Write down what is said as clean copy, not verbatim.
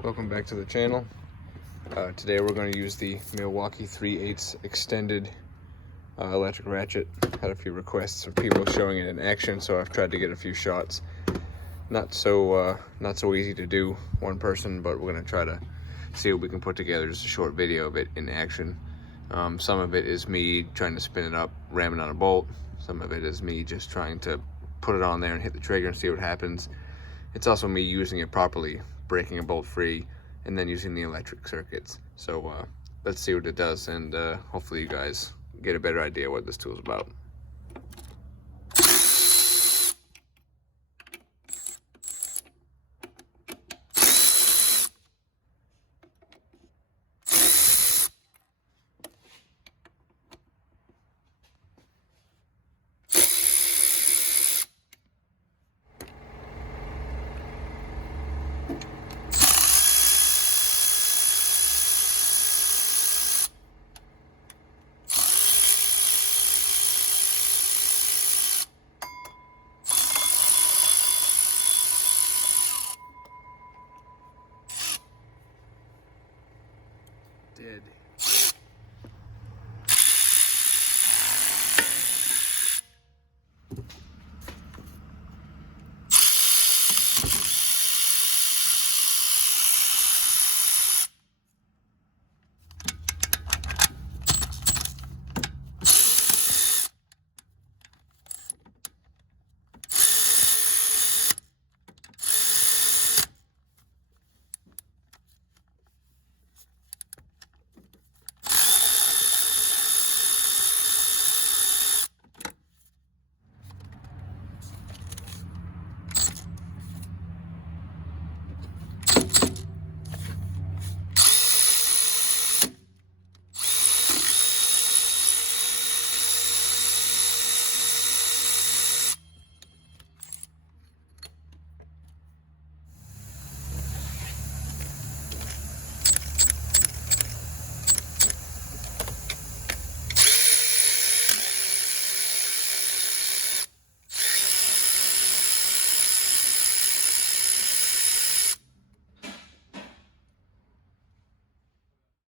Welcome back to the channel. Today we're going to use the Milwaukee 3/8 extended electric ratchet. Had a few requests of people showing it in action, so I've tried to get a few shots. Not so easy to do one person, but we're going to try to see what we can put together. Just a short video of it in action. Some of it is me trying to spin it up, ramming on a bolt. Some of it is me just trying to put it on there and hit the trigger and see what happens. It's also me using it properly, breaking a bolt free, and then using the electric circuits. So let's see what it does, and hopefully you guys get a better idea what this tool is about. Dead.